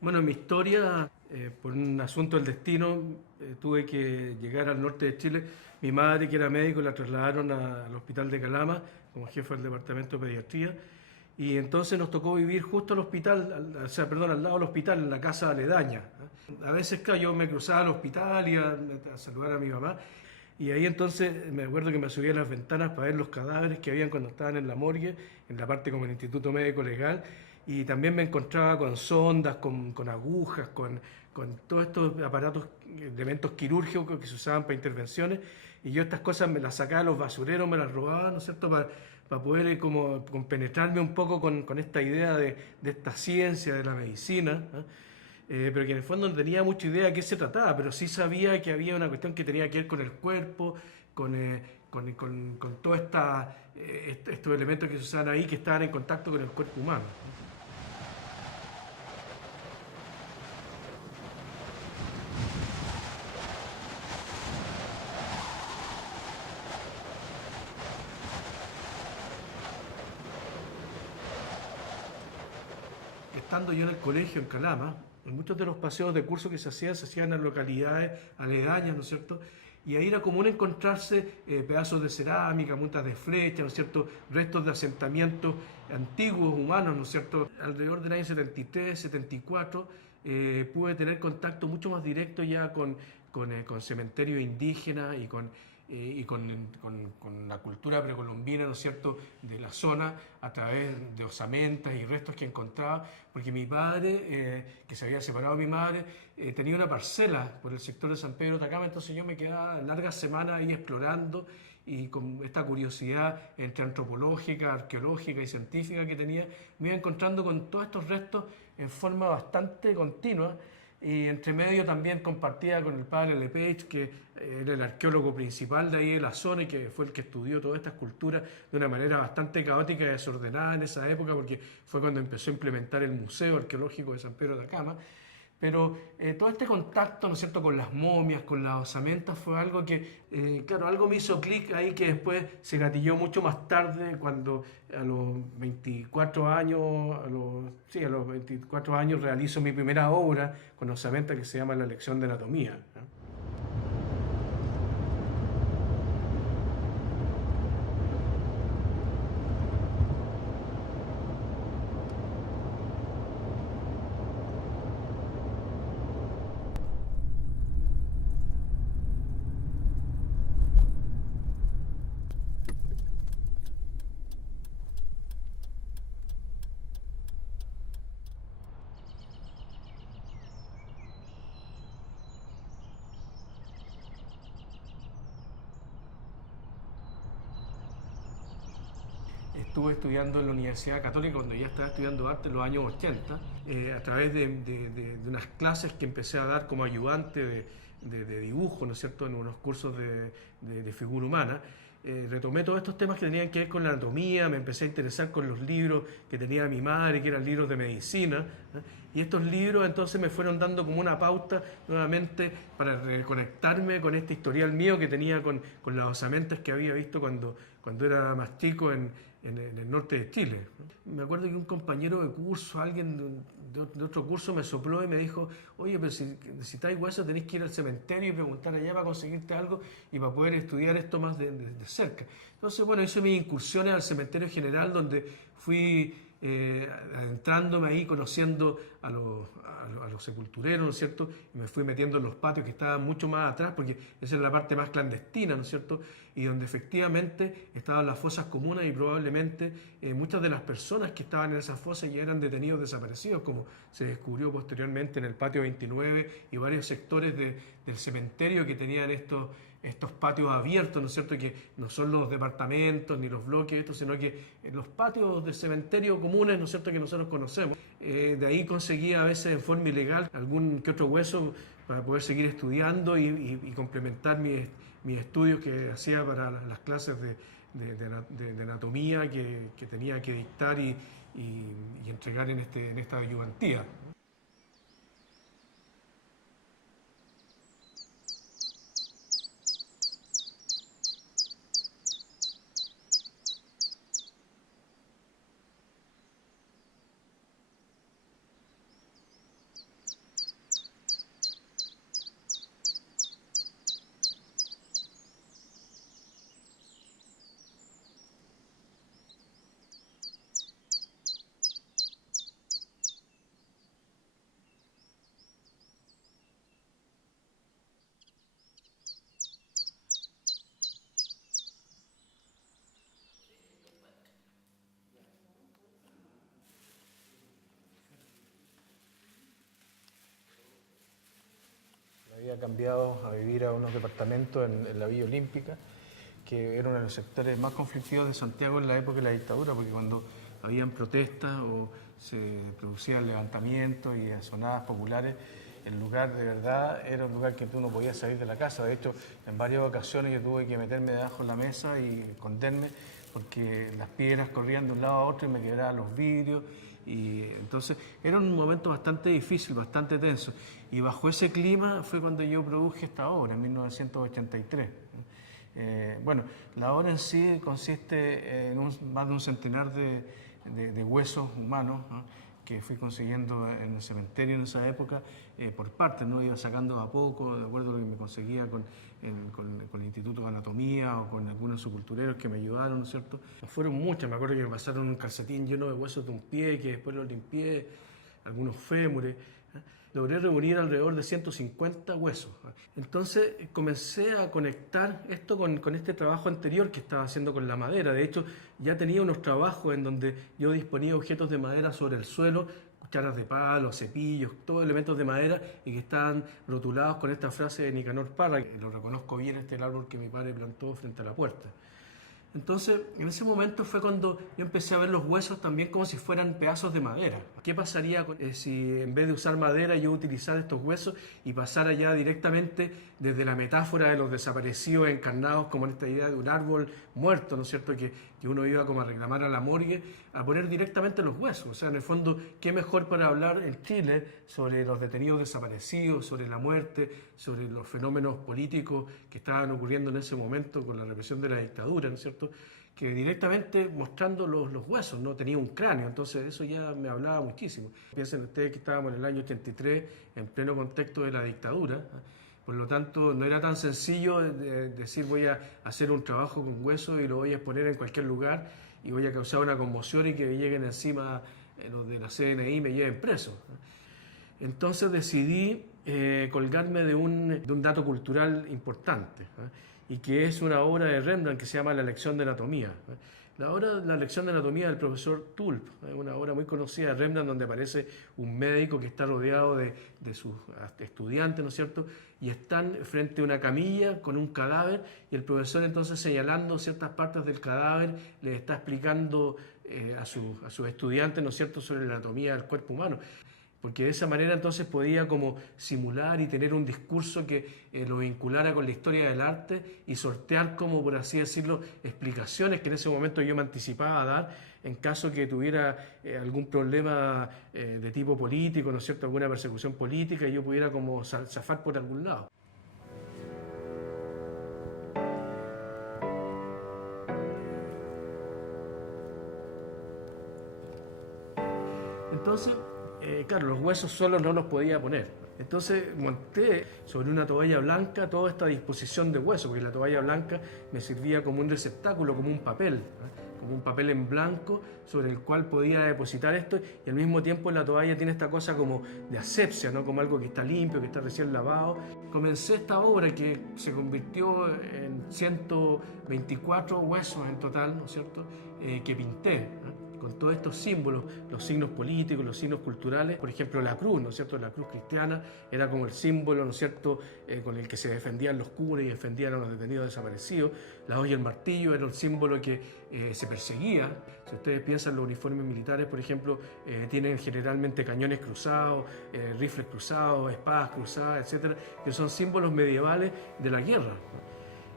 Bueno, en mi historia, por un asunto del destino, tuve que llegar al norte de Chile. Mi madre, que era médico, la trasladaron al hospital de Calama como jefe del departamento de pediatría. Y entonces nos tocó vivir justo al hospital, o sea, perdón, al lado del hospital, en la casa aledaña. A veces, claro, yo me cruzaba al hospital, iba a saludar a mi mamá. Y ahí entonces me acuerdo que me subía a las ventanas para ver los cadáveres que habían cuando estaban en la morgue, en la parte como el Instituto Médico Legal, y también me encontraba con sondas, con agujas, con todos estos aparatos, elementos quirúrgicos que se usaban para intervenciones, y yo estas cosas me las sacaba de los basureros, me las robaba, ¿no es cierto?, para poder como compenetrarme un poco con esta idea de esta ciencia, de la medicina, ¿eh? Pero que en el fondo no tenía mucha idea de qué se trataba, pero sí sabía que había una cuestión que tenía que ver con el cuerpo, con todos estos elementos que se usaban ahí, que estaban en contacto con el cuerpo humano. Estando yo en el colegio en Calama, muchos de los paseos de curso que se hacían en localidades aledañas, ¿no es cierto? Y ahí era común encontrarse pedazos de cerámica, puntas de flecha, ¿no es cierto? Restos de asentamientos antiguos, humanos, ¿no es cierto? Alrededor del año 73, 74, pude tener contacto mucho más directo ya con cementerios indígenas y con la cultura precolombina, ¿no es cierto?, de la zona, a través de osamentas y restos que encontraba, porque mi padre, que se había separado de mi madre, tenía una parcela por el sector de San Pedro de Atacama, entonces yo me quedaba largas semanas ahí explorando y con esta curiosidad entre antropológica, arqueológica y científica que tenía, me iba encontrando con todos estos restos en forma bastante continua. Y entre medio también compartía con el padre Lepage, que era el arqueólogo principal de ahí de la zona y que fue el que estudió todas estas culturas de una manera bastante caótica y desordenada en esa época, porque fue cuando empezó a implementar el Museo Arqueológico de San Pedro de Atacama. Pero todo este contacto, ¿no es cierto?, con las momias, con las osamentas, fue algo que, claro, algo me hizo clic ahí que después se gatilló mucho más tarde, cuando a los 24 años, sí, a los 24 años realizo mi primera obra con osamentas que se llama La lección de anatomía, ¿no? Estuve estudiando en la Universidad Católica cuando ya estaba estudiando arte en los años 80, a través de unas clases que empecé a dar como ayudante de dibujo, ¿no es cierto?, en unos cursos de figura humana. Retomé todos estos temas que tenían que ver con la anatomía, me empecé a interesar con los libros que tenía mi madre, que eran libros de medicina, ¿eh? Y estos libros entonces me fueron dando como una pauta nuevamente para reconectarme con este historial mío que tenía con las osamentas que había visto cuando era más chico en el norte de Chile. Me acuerdo que un compañero de curso, alguien de otro curso me sopló y me dijo: oye, pero si necesitáis hueso tenéis que ir al cementerio y preguntar allá para conseguirte algo y para poder estudiar esto más de cerca. Entonces, bueno, hice mis incursiones al cementerio general, donde fui adentrándome ahí, conociendo a los sepultureros, ¿no es cierto? Y me fui metiendo en los patios que estaban mucho más atrás, porque esa es la parte más clandestina, ¿no es cierto? Y donde efectivamente estaban las fosas comunes y probablemente muchas de las personas que estaban en esas fosas ya eran detenidos desaparecidos, como se descubrió posteriormente en el patio 29 y varios sectores del cementerio que tenían estos patios abiertos, ¿no es cierto?, que no son los departamentos ni los bloques estos, sino que los patios del cementerio comunes, ¿no es cierto?, que nosotros conocemos. De ahí conseguía a veces en forma ilegal algún que otro hueso para poder seguir estudiando y complementar mis estudios que hacía para las clases de anatomía que tenía que dictar y entregar en esta ayudantía. había cambiado a vivir a unos departamentos en la Villa Olímpica, que era uno de los sectores más conflictivos de Santiago en la época de la dictadura, porque cuando habían protestas o se producían levantamientos y azonadas populares, el lugar de verdad era un lugar que tú no podías salir de la casa. De hecho, en varias ocasiones yo tuve que meterme debajo de la mesa y esconderme porque las piedras corrían de un lado a otro y me quebraban los vidrios. Y entonces era un momento bastante difícil, bastante tenso. Y bajo ese clima fue cuando yo produje esta obra, en 1983. Bueno, la obra en sí consiste en más de un centenar de huesos humanos, ¿no?, que fui consiguiendo en el cementerio en esa época, por partes, ¿no? Iba sacando a poco, de acuerdo a lo que me conseguía con el Instituto de Anatomía o con algunos sepultureros que me ayudaron, ¿no es cierto? Fueron muchas, me acuerdo que me pasaron un calcetín lleno de huesos de un pie, que después lo limpié, algunos fémures. Logré reunir alrededor de 150 huesos. Entonces comencé a conectar esto con este trabajo anterior que estaba haciendo con la madera. De hecho, ya tenía unos trabajos en donde yo disponía objetos de madera sobre el suelo, cucharas de palo, cepillos, todos elementos de madera, y que estaban rotulados con esta frase de Nicanor Parra, que lo reconozco bien, este es el árbol que mi padre plantó frente a la puerta. Entonces, en ese momento fue cuando yo empecé a ver los huesos también como si fueran pedazos de madera. ¿Qué pasaría si en vez de usar madera yo utilizara estos huesos y pasara ya directamente desde la metáfora de los desaparecidos encarnados como en esta idea de un árbol muerto, ¿no es cierto?, que uno iba como a reclamar a la morgue, a poner directamente los huesos? O sea, en el fondo, ¿qué mejor para hablar en Chile sobre los detenidos desaparecidos, sobre la muerte, sobre los fenómenos políticos que estaban ocurriendo en ese momento con la represión de la dictadura, ¿no es cierto?, que directamente mostrando los huesos, no tenía un cráneo? Entonces eso ya me hablaba muchísimo. Piensen ustedes que estábamos en el año 83, en pleno contexto de la dictadura. Por lo tanto, no era tan sencillo decir voy a hacer un trabajo con huesos y lo voy a exponer en cualquier lugar y voy a causar una conmoción y que me lleguen encima los de la CNI y me lleven preso. Entonces decidí colgarme de un dato cultural importante, y que es una obra de Rembrandt que se llama La lección de anatomía. La lección de anatomía del profesor Tulp, una obra muy conocida de Rembrandt donde aparece un médico que está rodeado de sus estudiantes, ¿no es cierto?, y están frente a una camilla con un cadáver y el profesor entonces señalando ciertas partes del cadáver les está explicando a sus estudiantes, ¿no es cierto?, sobre la anatomía del cuerpo humano. Porque de esa manera entonces podía como simular y tener un discurso que lo vinculara con la historia del arte y sortear como, por así decirlo, explicaciones que en ese momento yo me anticipaba a dar en caso que tuviera algún problema de tipo político, ¿no es cierto?, alguna persecución política y yo pudiera como zafar por algún lado. Entonces, claro, los huesos solos no los podía poner. Entonces monté sobre una toalla blanca toda esta disposición de huesos, porque la toalla blanca me servía como un receptáculo, como un papel, como un papel en blanco sobre el cual podía depositar esto, y al mismo tiempo la toalla tiene esta cosa como de asepsia, ¿no?, como algo que está limpio, que está recién lavado. Comencé esta obra que se convirtió en 124 huesos en total, ¿no es cierto?, que pinté, ¿no?, con todos estos símbolos, los signos políticos, los signos culturales. Por ejemplo, la cruz, ¿no es cierto?, la cruz cristiana era como el símbolo, ¿no es cierto?, con el que se defendían los curas y defendían a los detenidos desaparecidos. La hoz y el martillo era un símbolo que se perseguía. Si ustedes piensan, los uniformes militares, por ejemplo, tienen generalmente cañones cruzados, rifles cruzados, espadas cruzadas, etcétera, que son símbolos medievales de la guerra.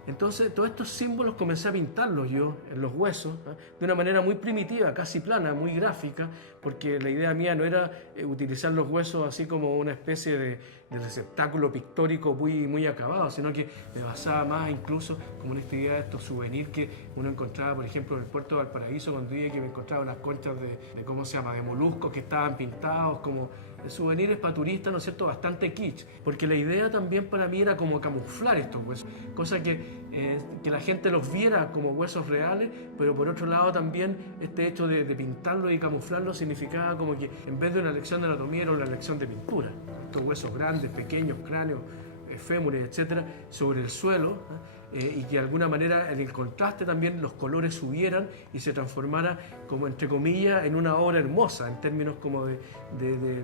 Entonces, todos estos símbolos comencé a pintarlos yo en los huesos, de una manera muy primitiva, casi plana, muy gráfica, porque la idea mía no era utilizar los huesos así como una especie de receptáculo pictórico muy acabado, sino que me basaba más incluso como en esta idea de estos souvenirs que uno encontraba, por ejemplo, en el puerto de Valparaíso, cuando dije que me encontraba unas conchas de moluscos que estaban pintados como souvenirs para turistas, ¿no es cierto?, bastante kitsch, porque la idea también para mí era como camuflar estos huesos, cosa que la gente los viera como huesos reales, pero por otro lado también este hecho de pintarlos y camuflarlos significaba como que en vez de una lección de anatomía era una lección de pintura. Estos huesos grandes, pequeños, cráneos, fémures, etcétera, sobre el suelo, y que de alguna manera en el contraste también los colores subieran y se transformara como entre comillas en una obra hermosa en términos como de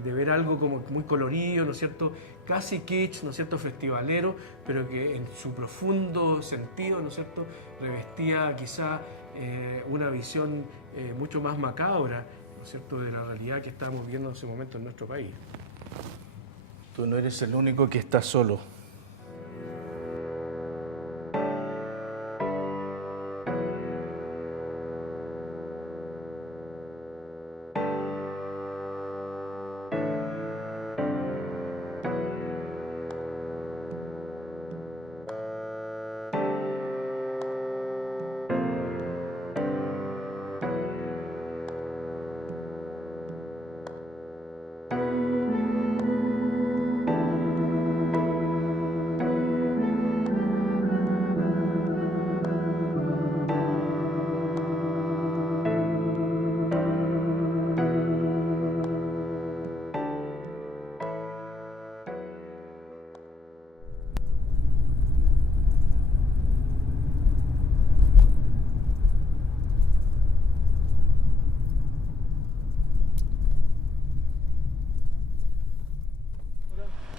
ver algo como muy colorido, ¿no es cierto? Casi kitsch, ¿no es cierto? Festivalero, pero que en su profundo sentido, ¿no es cierto? Revestía quizá una visión mucho más macabra, ¿no es cierto?, de la realidad que estábamos viendo en ese momento en nuestro país. Tú no eres el único que está solo.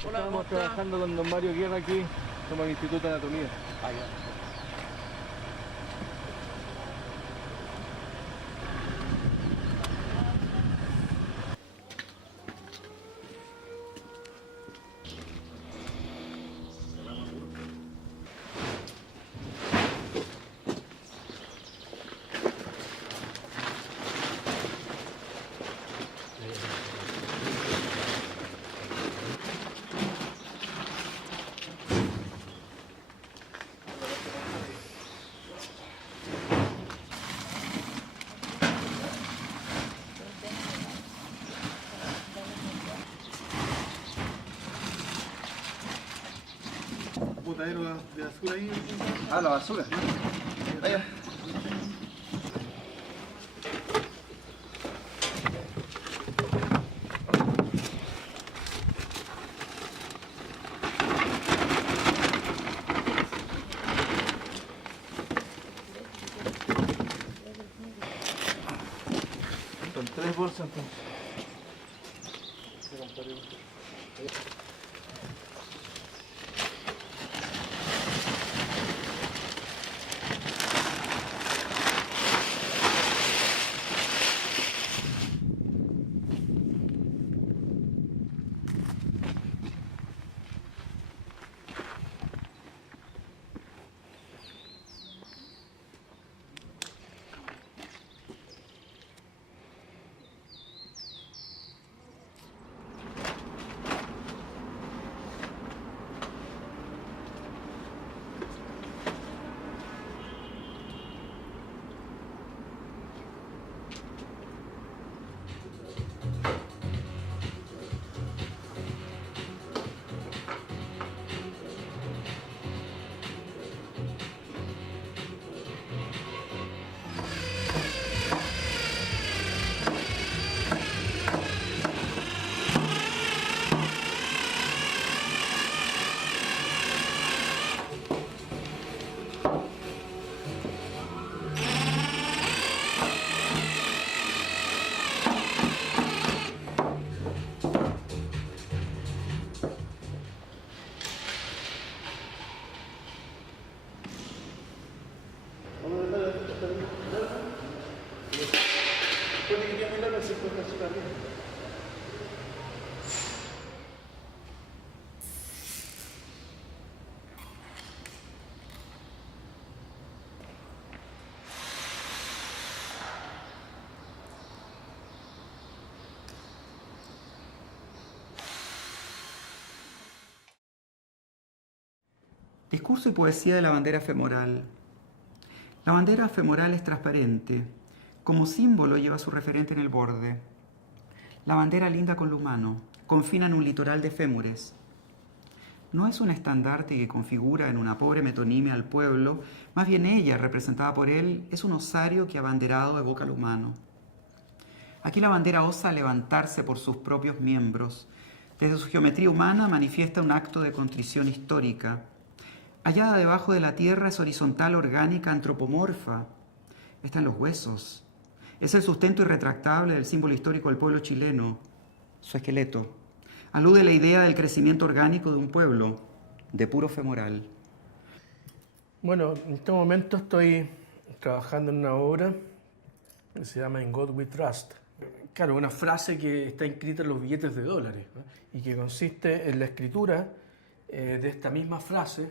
Hola, estamos trabajando con don Mario Guerra aquí, somos el Instituto de Anatomía. Botadero de basura ahí. Ah, la basura. Vaya. Son 3 bolsas entonces. Discurso y poesía de la bandera femoral. La bandera femoral es transparente. Como símbolo lleva su referente en el borde. La bandera linda con lo humano, confina en un litoral de fémures. No es un estandarte que configura en una pobre metonimia al pueblo, más bien ella, representada por él, es un osario que abanderado evoca lo humano. Aquí la bandera osa levantarse por sus propios miembros. Desde su geometría humana manifiesta un acto de contrición histórica. Hallada debajo de la tierra, es horizontal, orgánica, antropomorfa. Está en los huesos. Es el sustento irretractable del símbolo histórico del pueblo chileno, su esqueleto. Alude a la idea del crecimiento orgánico de un pueblo, de puro femoral. Bueno, en este momento estoy trabajando en una obra que se llama In God We Trust. Claro, una frase que está inscrita en los billetes de dólares, ¿no? Y que consiste en la escritura de esta misma frase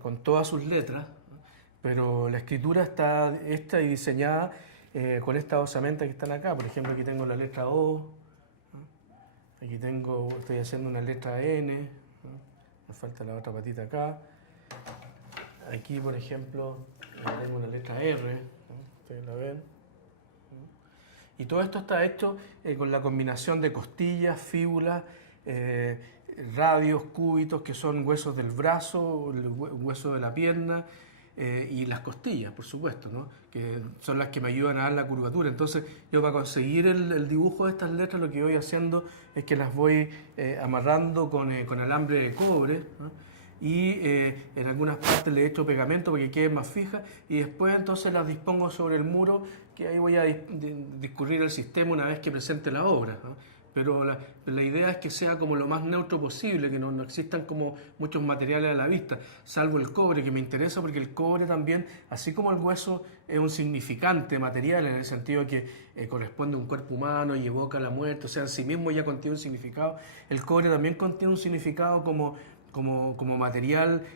con todas sus letras, ¿no? Pero la escritura está hecha y diseñada con estas osamentas que están acá. Por ejemplo, aquí tengo la letra O, ¿no? Aquí estoy haciendo una letra N, ¿no? Me falta la otra patita acá. Aquí, por ejemplo, tengo una letra R, ¿no? Ustedes la ven. Y todo esto está hecho con la combinación de costillas, fíbulas, radios, cúbitos, que son huesos del brazo, el hueso de la pierna, y las costillas, por supuesto, ¿no? Que son las que me ayudan a dar la curvatura. Entonces, yo para conseguir el dibujo de estas letras, lo que voy haciendo es que las voy amarrando con alambre de cobre, ¿no? Y en algunas partes le echo pegamento para que queden más fijas, y después entonces las dispongo sobre el muro, que ahí voy a discurrir el sistema una vez que presente la obra, ¿no? Pero la idea es que sea como lo más neutro posible, que no existan como muchos materiales a la vista, salvo el cobre, que me interesa porque el cobre también, así como el hueso es un significante material en el sentido de que corresponde a un cuerpo humano y evoca la muerte, o sea, en sí mismo ya contiene un significado, el cobre también contiene un significado como material,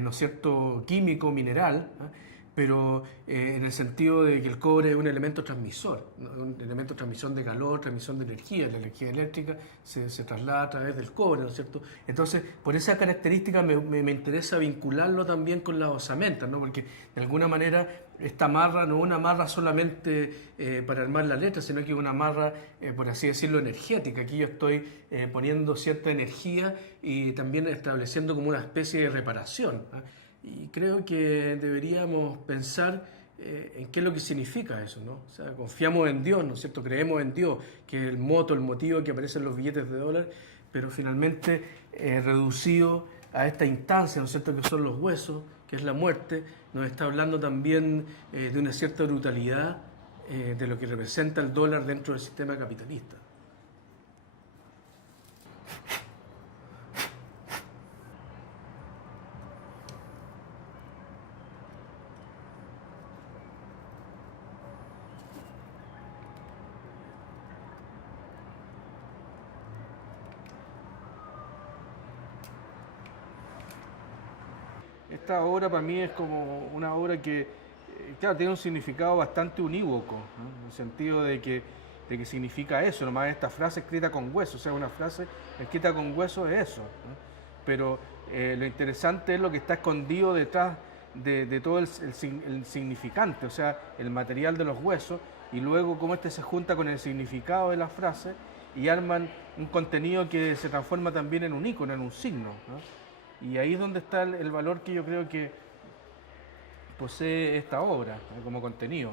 ¿no es cierto?, químico, mineral, ¿no? Pero en el sentido de que el cobre es un elemento transmisor, ¿no? Un elemento transmisor de calor, transmisión de energía. La energía eléctrica se traslada a través del cobre, ¿no es cierto? Entonces, por esa característica me interesa vincularlo también con las osamentas, ¿no? Porque de alguna manera esta amarra no es una amarra solamente para armar la letra, sino que es una amarra, por así decirlo, energética. Aquí yo estoy poniendo cierta energía y también estableciendo como una especie de reparación, ¿no? Y creo que deberíamos pensar en qué es lo que significa eso, ¿no? O sea, confiamos en Dios, ¿no es cierto? Creemos en Dios, que es el motivo que aparece en los billetes de dólar, pero finalmente reducido a esta instancia, ¿no es cierto?, que son los huesos, que es la muerte, nos está hablando también de una cierta brutalidad de lo que representa el dólar dentro del sistema capitalista. Esta obra para mí es como una obra que, claro, tiene un significado bastante unívoco, ¿no? En el sentido de que significa eso, nomás esta frase escrita con hueso, o sea, una frase escrita con hueso es eso, ¿no? Pero lo interesante es lo que está escondido detrás de todo el significante, o sea, el material de los huesos, y luego cómo este se junta con el significado de la frase y arman un contenido que se transforma también en un ícono, en un signo, ¿no? Y ahí es donde está el valor que yo creo que posee esta obra, ¿no?, como contenido.